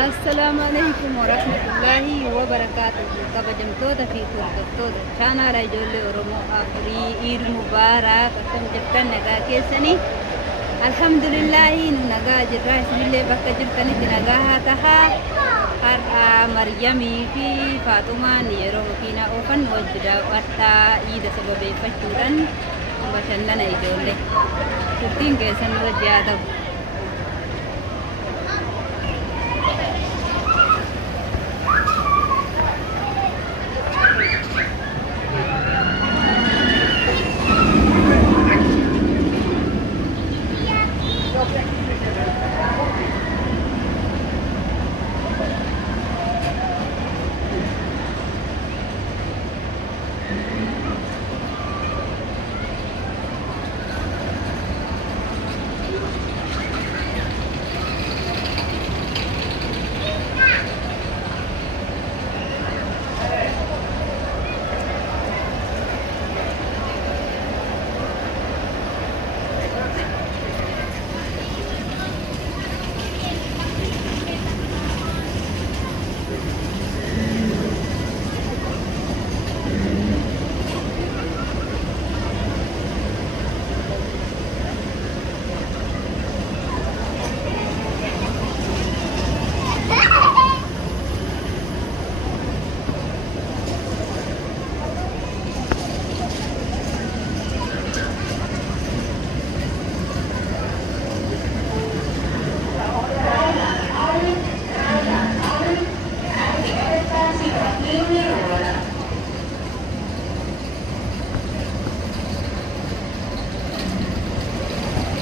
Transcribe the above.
السلام عليكم ورحمة الله وبركاته. kabajamtoota fi hordoftoota chaanaala ijoollee Oromoo Afurii Iid Mubaarak akkam jirtan nagaa keessanii alhamdulillahi nu nagaa jirra isinillee bakka jirtanitti nagaa haa tahaa. Har'a Maryamii fi Faaxumaan yeroo makiinaa oofan wajji daawwadhaa Iida sababeeffachuudhaan bashannana ijoollee turtiin keessan wajji haa ta'u.